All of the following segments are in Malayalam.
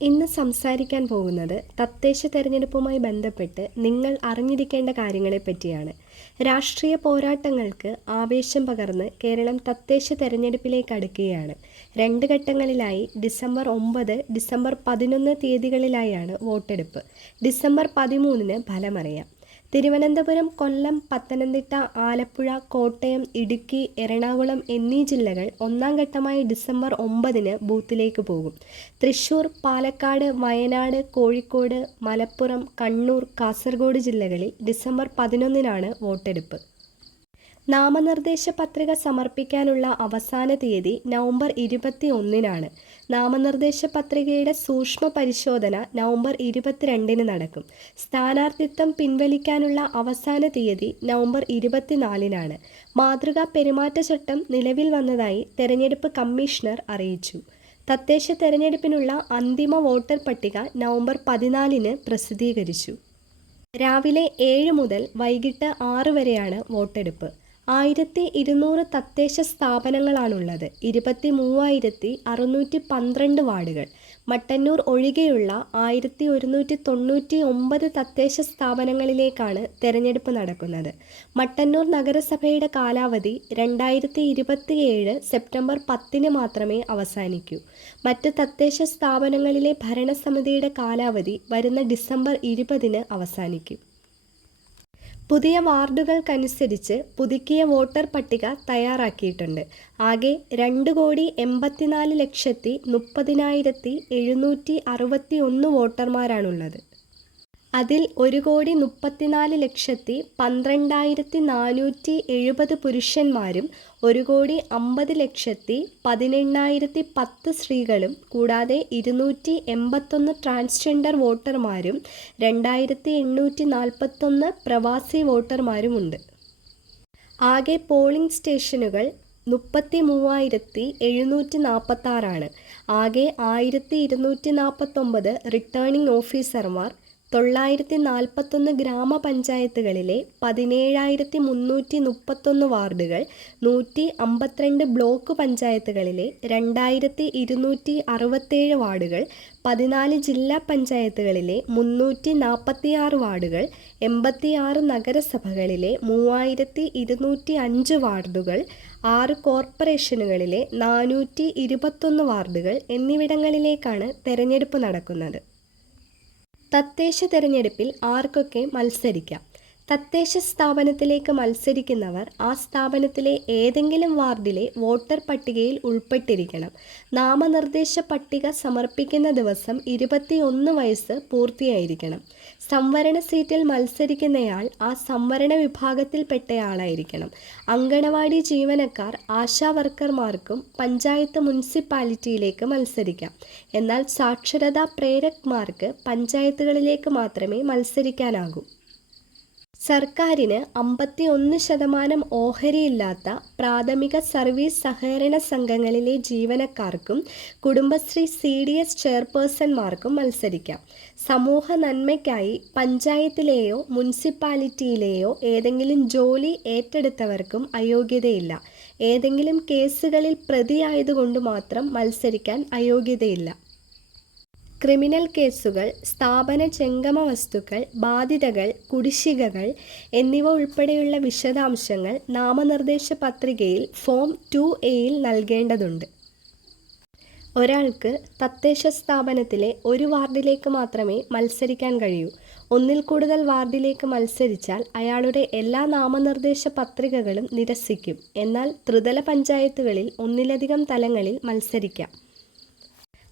ഇന്ന് സംസാരിക്കാൻ പോകുന്നത് തദ്ദേശ തെരഞ്ഞെടുപ്പുമായി ബന്ധപ്പെട്ട് നിങ്ങൾ അറിഞ്ഞിരിക്കേണ്ട കാര്യങ്ങളെ പറ്റിയാണ്. രാഷ്ട്രീയ പോരാട്ടങ്ങൾക്ക് ആവേശം പകർന്ന് കേരളം തദ്ദേശ തെരഞ്ഞെടുപ്പിലേക്ക് അടുക്കുകയാണ്. രണ്ട് ഘട്ടങ്ങളിലായി ഡിസംബർ ഒമ്പത് ഡിസംബർ പതിനൊന്ന് തീയതികളിലായാണ് വോട്ടെടുപ്പ്. ഡിസംബർ പതിമൂന്നിന് ഫലമറിയാം. തിരുവനന്തപുരം കൊല്ലം പത്തനംതിട്ട ആലപ്പുഴ കോട്ടയം ഇടുക്കി എറണാകുളം എന്നീ ജില്ലകൾ ഒന്നാം ഘട്ടമായി ഡിസംബർ ഒമ്പതിന് ബൂത്തിലേക്ക് പോകും. തൃശൂർ പാലക്കാട് വയനാട് കോഴിക്കോട് മലപ്പുറം കണ്ണൂർ കാസർഗോഡ് ജില്ലകളിൽ ഡിസംബർ പതിനൊന്നിനാണ് വോട്ടെടുപ്പ്. നാമനിർദ്ദേശ പത്രിക സമർപ്പിക്കാനുള്ള അവസാന തീയതി നവംബർ ഇരുപത്തി ഒന്നിനാണ് നാമനിർദ്ദേശ പത്രികയുടെ സൂക്ഷ്മ പരിശോധന നവംബർ ഇരുപത്തിരണ്ടിന് നടക്കും. സ്ഥാനാർത്ഥിത്വം പിൻവലിക്കാനുള്ള അവസാന തീയതി നവംബർ ഇരുപത്തിനാലിനാണ്. മാതൃകാ പെരുമാറ്റച്ചട്ടം നിലവിൽ വന്നതായി തെരഞ്ഞെടുപ്പ് കമ്മീഷണർ അറിയിച്ചു. തദ്ദേശ തെരഞ്ഞെടുപ്പിനുള്ള അന്തിമ വോട്ടർ പട്ടിക നവംബർ പതിനാലിന് പ്രസിദ്ധീകരിച്ചു. രാവിലെ ഏഴ് മുതൽ വൈകിട്ട് ആറ് വരെയാണ് വോട്ടെടുപ്പ്. ആയിരത്തി ഇരുന്നൂറ് തദ്ദേശ സ്ഥാപനങ്ങളാണുള്ളത്. ഇരുപത്തി മൂവായിരത്തി അറുന്നൂറ്റി പന്ത്രണ്ട് വാർഡുകൾ. മട്ടന്നൂർ ഒഴികെയുള്ള ആയിരത്തി ഒരുന്നൂറ്റി തൊണ്ണൂറ്റി ഒമ്പത് തദ്ദേശ സ്ഥാപനങ്ങളിലേക്കാണ് തെരഞ്ഞെടുപ്പ് നടക്കുന്നത്. മട്ടന്നൂർ നഗരസഭയുടെ കാലാവധി രണ്ടായിരത്തി ഇരുപത്തിയേഴ് സെപ്റ്റംബർ പത്തിന് മാത്രമേ അവസാനിക്കൂ. മറ്റ് തദ്ദേശ സ്ഥാപനങ്ങളിലെ ഭരണസമിതിയുടെ കാലാവധി വരുന്ന ഡിസംബർ ഇരുപതിന് അവസാനിക്കും. പുതിയ വാർഡുകൾക്കനുസരിച്ച് പുതുക്കിയ വോട്ടർ പട്ടിക തയ്യാറാക്കിയിട്ടുണ്ട്. ആകെ രണ്ട് കോടി എൺപത്തിനാല് ലക്ഷത്തി മുപ്പതിനായിരത്തി എഴുന്നൂറ്റി അറുപത്തി ഒന്ന് വോട്ടർമാരാണുള്ളത്. അതിൽ ഒരു കോടി മുപ്പത്തിനാല് ലക്ഷത്തി പന്ത്രണ്ടായിരത്തി നാനൂറ്റി എഴുപത് പുരുഷന്മാരും ഒരു കോടി അമ്പത് ലക്ഷത്തി പതിനെണ്ണായിരത്തി പത്ത് സ്ത്രീകളും കൂടാതെ ഇരുന്നൂറ്റി എൺപത്തൊന്ന് ട്രാൻസ്ജെൻഡർ വോട്ടർമാരും രണ്ടായിരത്തി എണ്ണൂറ്റി നാൽപ്പത്തൊന്ന് പ്രവാസി വോട്ടർമാരുമുണ്ട്. ആകെ പോളിംഗ് സ്റ്റേഷനുകൾ മുപ്പത്തി മൂവായിരത്തി എഴുന്നൂറ്റി നാൽപ്പത്താറാണ്. ആകെ ആയിരത്തി ഇരുന്നൂറ്റി നാൽപ്പത്തൊമ്പത് റിട്ടേണിംഗ് ഓഫീസർമാർ തൊള്ളായിരത്തി നാൽപ്പത്തൊന്ന് ഗ്രാമപഞ്ചായത്തുകളിലെ പതിനേഴായിരത്തി മുന്നൂറ്റി മുപ്പത്തൊന്ന് വാർഡുകൾ നൂറ്റി അമ്പത്തിരണ്ട് ബ്ലോക്ക് പഞ്ചായത്തുകളിലെ രണ്ടായിരത്തി ഇരുന്നൂറ്റി അറുപത്തേഴ് വാർഡുകൾ പതിനാല് ജില്ലാ പഞ്ചായത്തുകളിലെ മുന്നൂറ്റി നാൽപ്പത്തിയാറ് വാർഡുകൾ എൺപത്തിയാറ് നഗരസഭകളിലെ മൂവായിരത്തി ഇരുന്നൂറ്റി അഞ്ച് വാർഡുകൾ ആറ് കോർപ്പറേഷനുകളിലെ നാനൂറ്റി ഇരുപത്തൊന്ന് വാർഡുകൾ എന്നിവിടങ്ങളിലേക്കാണ് തെരഞ്ഞെടുപ്പ് നടക്കുന്നത്. തദ്ദേശ തെരഞ്ഞെടുപ്പിൽ ആർക്കൊക്കെ മത്സരിക്കാം? തദ്ദേശ സ്ഥാപനത്തിലേക്ക് മത്സരിക്കുന്നവർ ആ സ്ഥാപനത്തിലെ ഏതെങ്കിലും വാർഡിലെ വോട്ടർ പട്ടികയിൽ ഉൾപ്പെട്ടിരിക്കണം. നാമനിർദ്ദേശ പട്ടിക സമർപ്പിക്കുന്ന ദിവസം ഇരുപത്തിയൊന്ന് വയസ്സ് പൂർത്തിയായിരിക്കണം. സംവരണ സീറ്റിൽ മത്സരിക്കുന്നയാൾ ആ സംവരണ വിഭാഗത്തിൽപ്പെട്ടയാളായിരിക്കണം. അങ്കണവാടി ജീവനക്കാർ ആശാ വർക്കർമാർക്കും പഞ്ചായത്ത് മുനിസിപ്പാലിറ്റിയിലേക്ക് മത്സരിക്കാം. എന്നാൽ സാക്ഷരതാ പ്രേരക്മാർക്ക് പഞ്ചായത്തുകളിലേക്ക് മാത്രമേ മത്സരിക്കാനാകൂ. സർക്കാരിന് അമ്പത്തി ഒന്ന് ശതമാനം ഓഹരിയില്ലാത്ത പ്രാഥമിക സർവീസ് സഹകരണ സംഘങ്ങളിലെ ജീവനക്കാർക്കും കുടുംബശ്രീ സി ഡി എസ് ചെയർപേഴ്സൺമാർക്കും മത്സരിക്കാം. സമൂഹ നന്മയ്ക്കായി പഞ്ചായത്തിലെയോ മുനിസിപ്പാലിറ്റിയിലെയോ ഏതെങ്കിലും ജോലി ഏറ്റെടുത്തവർക്കും അയോഗ്യതയില്ല. ഏതെങ്കിലും കേസുകളിൽ പ്രതിയായതുകൊണ്ട് മാത്രം മത്സരിക്കാൻ അയോഗ്യതയില്ല. ക്രിമിനൽ കേസുകൾ സ്ഥാപന ജംഗമ വസ്തുക്കൾ ബാധ്യതകൾ കുടിശ്ശികകൾ എന്നിവ ഉൾപ്പെടെയുള്ള വിശദാംശങ്ങൾ നാമനിർദ്ദേശ പത്രികയിൽ ഫോം ടു എയിൽ നൽകേണ്ടതുണ്ട്. ഒരാൾക്ക് തദ്ദേശ സ്ഥാപനത്തിലെ ഒരു വാർഡിലേക്ക് മാത്രമേ മത്സരിക്കാൻ കഴിയൂ. ഒന്നിൽ കൂടുതൽ വാർഡിലേക്ക് മത്സരിച്ചാൽ അയാളുടെ എല്ലാ നാമനിർദ്ദേശ പത്രികകളും നിരസിക്കും. എന്നാൽ ത്രിതല പഞ്ചായത്തുകളിൽ ഒന്നിലധികം തലങ്ങളിൽ മത്സരിക്കാം.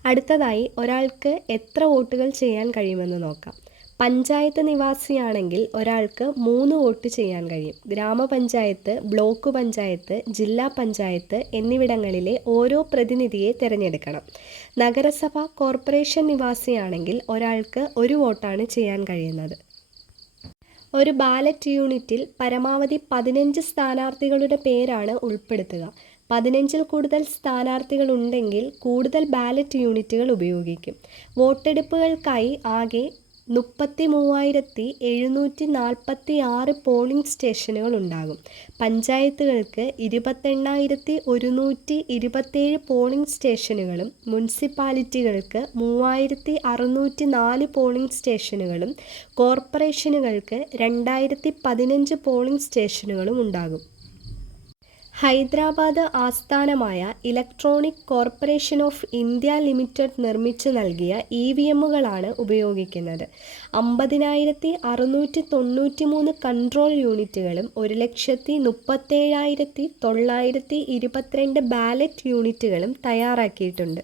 അടുത്തതായി ഒരാൾക്ക് എത്ര വോട്ടുകൾ ചെയ്യാൻ കഴിയുമെന്ന് നോക്കാം. പഞ്ചായത്ത് നിവാസിയാണെങ്കിൽ ഒരാൾക്ക് മൂന്ന് വോട്ട് ചെയ്യാൻ കഴിയും. ഗ്രാമപഞ്ചായത്ത് ബ്ലോക്ക് പഞ്ചായത്ത് ജില്ലാ പഞ്ചായത്ത് എന്നിവിടങ്ങളിലെ ഓരോ പ്രതിനിധിയെ തിരഞ്ഞെടുക്കണം. നഗരസഭ കോർപ്പറേഷൻ നിവാസിയാണെങ്കിൽ ഒരാൾക്ക് ഒരു വോട്ടാണ് ചെയ്യാൻ കഴിയുന്നത്. ഒരു ബാലറ്റ് യൂണിറ്റിൽ പരമാവധി പതിനഞ്ച് സ്ഥാനാർത്ഥികളുടെ പേരാണ് ഉൾപ്പെടുത്തുക. പതിനഞ്ചിൽ കൂടുതൽ സ്ഥാനാർത്ഥികൾ ഉണ്ടെങ്കിൽ കൂടുതൽ ബാലറ്റ് യൂണിറ്റുകൾ ഉപയോഗിക്കും. വോട്ടെടുപ്പുകൾക്കായി ആകെ മുപ്പത്തി മൂവായിരത്തി എഴുന്നൂറ്റി നാൽപ്പത്തി ആറ് പോളിംഗ് സ്റ്റേഷനുകൾ ഉണ്ടാകും. പഞ്ചായത്തുകൾക്ക് ഇരുപത്തെണ്ണായിരത്തി ഒരുന്നൂറ്റി ഇരുപത്തേഴ് പോളിംഗ് സ്റ്റേഷനുകളും മുനിസിപ്പാലിറ്റികൾക്ക് മൂവായിരത്തി അറുന്നൂറ്റി നാല് പോളിംഗ് സ്റ്റേഷനുകളും കോർപ്പറേഷനുകൾക്ക് രണ്ടായിരത്തി പതിനഞ്ച് പോളിംഗ് സ്റ്റേഷനുകളും ഉണ്ടാകും. ഹൈദരാബാദ് ആസ്ഥാനമായ electronic corporation of India limited നിർമ്മിച്ചു നൽകിയ ഇ വി എമ്മുകളാണ് ഉപയോഗിക്കുന്നത്. അമ്പതിനായിരത്തി അറുന്നൂറ്റി തൊണ്ണൂറ്റി മൂന്ന് കൺട്രോൾ യൂണിറ്റുകളും ഒരു ലക്ഷത്തി മുപ്പത്തേഴായിരത്തി തൊള്ളായിരത്തി ഇരുപത്തിരണ്ട് ബാലറ്റ് യൂണിറ്റുകളും തയ്യാറാക്കിയിട്ടുണ്ട്.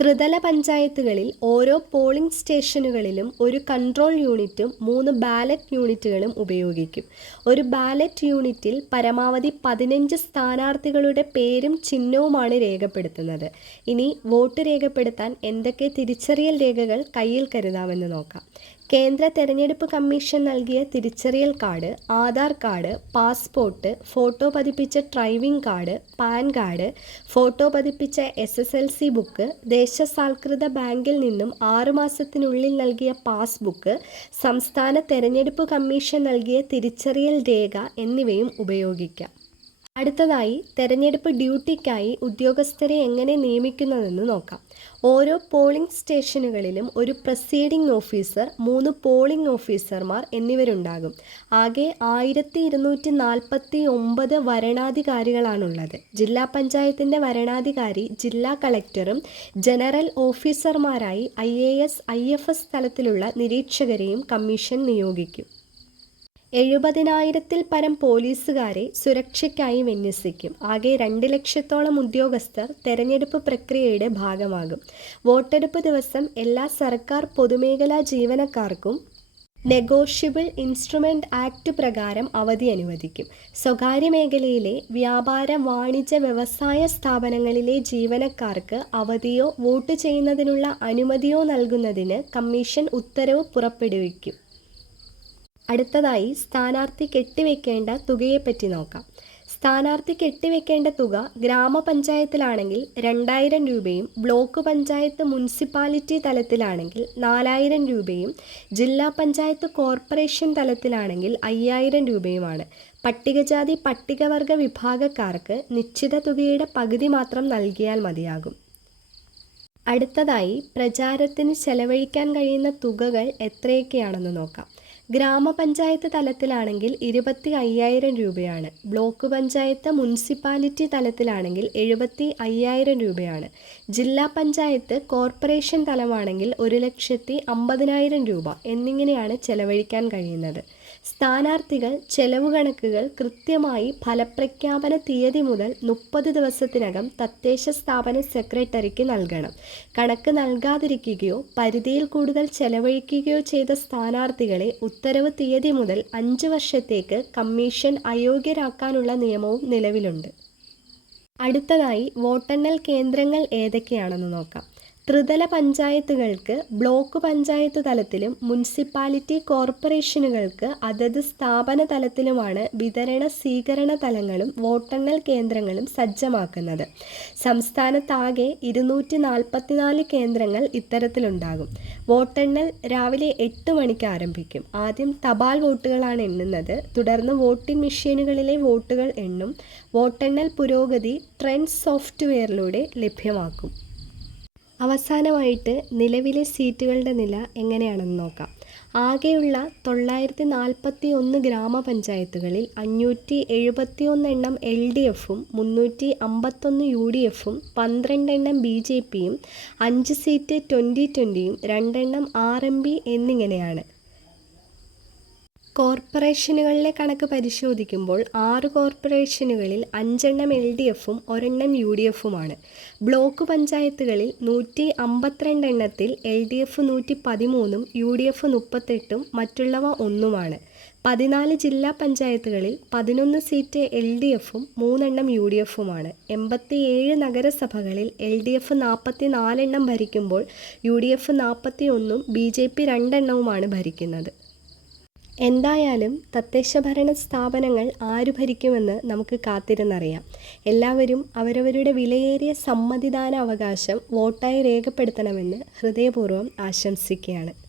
ത്രിതല പഞ്ചായത്തുകളിൽ ഓരോ പോളിംഗ് സ്റ്റേഷനുകളിലും ഒരു കൺട്രോൾ യൂണിറ്റും മൂന്ന് ബാലറ്റ് യൂണിറ്റുകളും ഉപയോഗിക്കും. ഒരു ബാലറ്റ് യൂണിറ്റിൽ പരമാവധി പതിനഞ്ച് സ്ഥാനാർത്ഥികളുടെ പേരും ചിഹ്നവുമാണ് രേഖപ്പെടുത്തുന്നത്. ഇനി വോട്ട് രേഖപ്പെടുത്താൻ എന്തൊക്കെ തിരിച്ചറിയൽ രേഖകൾ കയ്യിൽ കരുതാമെന്ന് നോക്കാം. കേന്ദ്ര തെരഞ്ഞെടുപ്പ് കമ്മീഷൻ നൽകിയ തിരിച്ചറിയൽ card Aadhaar card passport photo പതിപ്പിച്ച driving card pan card photo പതിപ്പിച്ച S S L C book ദേശസാൽകൃത ബാങ്കിൽ നിന്നും ആറുമാസത്തിനുള്ളിൽ നൽകിയ പാസ്ബുക്ക് സംസ്ഥാന തെരഞ്ഞെടുപ്പ് കമ്മീഷൻ നൽകിയ തിരിച്ചറിയൽ രേഖ എന്നിവയും ഉപയോഗിക്കാം. അടുത്തതായി തെരഞ്ഞെടുപ്പ് ഡ്യൂട്ടിക്കായി ഉദ്യോഗസ്ഥരെ എങ്ങനെ നിയമിക്കുന്നതെന്ന് നോക്കാം. ഓരോ പോളിംഗ് സ്റ്റേഷനുകളിലും ഒരു പ്രസീഡിംഗ് ഓഫീസർ മൂന്ന് പോളിംഗ് ഓഫീസർമാർ എന്നിവരുണ്ടാകും. ആകെ ആയിരത്തി ഇരുന്നൂറ്റി നാൽപ്പത്തി ഒമ്പത് വരണാധികാരികളാണുള്ളത്. ജില്ലാ പഞ്ചായത്തിന്റെ വരണാധികാരി ജില്ലാ കളക്ടറും general ഓഫീസർമാരായി I A S I F S തലത്തിലുള്ള നിരീക്ഷകരെയും കമ്മീഷൻ നിയോഗിക്കും. എഴുപതിനായിരത്തിൽ പരം പോലീസുകാരെ സുരക്ഷയ്ക്കായി വിന്യസിക്കും. ആകെ രണ്ട് ലക്ഷത്തോളം ഉദ്യോഗസ്ഥർ തെരഞ്ഞെടുപ്പ് പ്രക്രിയയുടെ ഭാഗമാകും. വോട്ടെടുപ്പ് ദിവസം എല്ലാ സർക്കാർ പൊതുമേഖലാ ജീവനക്കാർക്കും നെഗോഷ്യബിൾ ഇൻസ്ട്രുമെന്റ് ആക്ട് പ്രകാരം അവധി അനുവദിക്കും. സ്വകാര്യ മേഖലയിലെ വ്യാപാര വാണിജ്യ വ്യവസായ സ്ഥാപനങ്ങളിലെ ജീവനക്കാർക്ക് അവധിയോ വോട്ട് ചെയ്യുന്നതിനുള്ള അനുമതിയോ നൽകുന്നതിന് കമ്മീഷൻ ഉത്തരവ് പുറപ്പെടുവിക്കും. അടുത്തതായി സ്ഥാനാർത്ഥി കെട്ടിവെക്കേണ്ട തുകയെപ്പറ്റി നോക്കാം. സ്ഥാനാർത്ഥി കെട്ടിവെക്കേണ്ട തുക ഗ്രാമപഞ്ചായത്തിലാണെങ്കിൽ രണ്ടായിരം രൂപയും ബ്ലോക്ക് പഞ്ചായത്ത് മുനിസിപ്പാലിറ്റി തലത്തിലാണെങ്കിൽ നാലായിരം രൂപയും ജില്ലാ പഞ്ചായത്ത് കോർപ്പറേഷൻ തലത്തിലാണെങ്കിൽ അയ്യായിരം രൂപയുമാണ്. പട്ടികജാതി പട്ടികവർഗ വിഭാഗക്കാർക്ക് നിശ്ചിത തുകയുടെ പകുതി മാത്രം നൽകിയാൽ മതിയാകും. അടുത്തതായി പ്രചാരത്തിന് ചെലവഴിക്കാൻ കഴിയുന്ന തുകകൾ എത്രയൊക്കെയാണെന്ന് നോക്കാം. ഗ്രാമപഞ്ചായത്ത് തലത്തിലാണെങ്കിൽ ഇരുപത്തി അയ്യായിരം രൂപയാണ്. ബ്ലോക്ക് പഞ്ചായത്ത് മുനിസിപ്പാലിറ്റി തലത്തിലാണെങ്കിൽ എഴുപത്തി അയ്യായിരം രൂപയാണ്. ജില്ലാ പഞ്ചായത്ത് കോർപ്പറേഷൻ തലമാണെങ്കിൽ ഒരു ലക്ഷത്തി അമ്പതിനായിരം രൂപ എന്നിങ്ങനെയാണ് ചെലവഴിക്കാൻ കഴിയുന്നത്. സ്ഥാനാർത്ഥികൾ ചെലവ് കണക്കുകൾ കൃത്യമായി ഫലപ്രഖ്യാപന തീയതി മുതൽ മുപ്പത് ദിവസത്തിനകം തദ്ദേശ സ്ഥാപന സെക്രട്ടറിക്ക് നൽകണം. കണക്ക് നൽകാതിരിക്കുകയോ പരിധിയിൽ കൂടുതൽ ചെലവഴിക്കുകയോ ചെയ്ത സ്ഥാനാർത്ഥികളെ ഉത്തരവ് തീയതി മുതൽ അഞ്ച് വർഷത്തേക്ക് കമ്മീഷൻ അയോഗ്യരാക്കാനുള്ള നിയമവും നിലവിലുണ്ട്. അടുത്തതായി വോട്ടെണ്ണൽ കേന്ദ്രങ്ങൾ ഏതൊക്കെയാണെന്ന് നോക്കാം. ത്രിതല പഞ്ചായത്തുകൾക്ക് ബ്ലോക്ക് പഞ്ചായത്ത് തലത്തിലും മുനിസിപ്പാലിറ്റി കോർപ്പറേഷനുകൾക്ക് അതത് സ്ഥാപന തലത്തിലുമാണ് വിതരണ സ്വീകരണ തലങ്ങളും വോട്ടെണ്ണൽ കേന്ദ്രങ്ങളും സജ്ജമാക്കുന്നത്. സംസ്ഥാനത്താകെ ഇരുന്നൂറ്റി നാൽപ്പത്തിനാല് കേന്ദ്രങ്ങൾ ഇത്തരത്തിലുണ്ടാകും. വോട്ടെണ്ണൽ രാവിലെ എട്ട് മണിക്ക് ആരംഭിക്കും. ആദ്യം തപാൽ വോട്ടുകളാണ് എണ്ണുന്നത്. തുടർന്ന് വോട്ടിംഗ് മെഷീനുകളിലെ വോട്ടുകൾ എണ്ണും. വോട്ടെണ്ണൽ പുരോഗതി ട്രെൻഡ് സോഫ്റ്റ്വെയറിലൂടെ ലഭ്യമാക്കും. അവസാനമായിട്ട് നിലവിലെ സീറ്റുകളുടെ നില എങ്ങനെയാണെന്ന് നോക്കാം. ആകെയുള്ള തൊള്ളായിരത്തി നാൽപ്പത്തി ഒന്ന് ഗ്രാമപഞ്ചായത്തുകളിൽ അഞ്ഞൂറ്റി എഴുപത്തി ഒന്ന് എണ്ണം എൽ ഡി എഫും മുന്നൂറ്റി അമ്പത്തൊന്ന് യു ഡി എഫും പന്ത്രണ്ട് എണ്ണം ബി ജെ പിയും അഞ്ച് സീറ്റ് ട്വന്റി ട്വന്റിയും രണ്ടെണ്ണം ആർ എം പി എന്നിങ്ങനെയാണ്. കോർപ്പറേഷനുകളിലെ കണക്ക് പരിശോധിക്കുമ്പോൾ ആറ് കോർപ്പറേഷനുകളിൽ അഞ്ചെണ്ണം എൽ ഡി എഫും ഒരെണ്ണം യു ഡി എഫുമാണ്. ബ്ലോക്ക് പഞ്ചായത്തുകളിൽ നൂറ്റി അമ്പത്തിരണ്ട് എണ്ണത്തിൽ എൽ ഡി എഫ് നൂറ്റി പതിമൂന്നും യു ഡി എഫ് മുപ്പത്തെട്ടും മറ്റുള്ളവ ഒന്നുമാണ്. പതിനാല് ജില്ലാ പഞ്ചായത്തുകളിൽ പതിനൊന്ന് സീറ്റ് എൽ ഡി എഫും മൂന്നെണ്ണം യു ഡി എഫുമാണ്. എൺപത്തിയേഴ് നഗരസഭകളിൽ എൽ ഡി എഫ് നാൽപ്പത്തി നാലെണ്ണം ഭരിക്കുമ്പോൾ യു ഡി എഫ് നാൽപ്പത്തി ഒന്നും ബി ജെ പി രണ്ടെണ്ണവുമാണ് ഭരിക്കുന്നത്. എന്തായാലും തദ്ദേശ ഭരണ സ്ഥാപനങ്ങൾ ആരു ഭരിക്കുമെന്ന് നമുക്ക് കാത്തിരുന്നറിയാം. എല്ലാവരും അവരവരുടെ വിലയേറിയ സമ്മതിദാന അവകാശം വോട്ടായി രേഖപ്പെടുത്തണമെന്ന് ഹൃദയപൂർവം ആശംസിക്കുകയാണ്.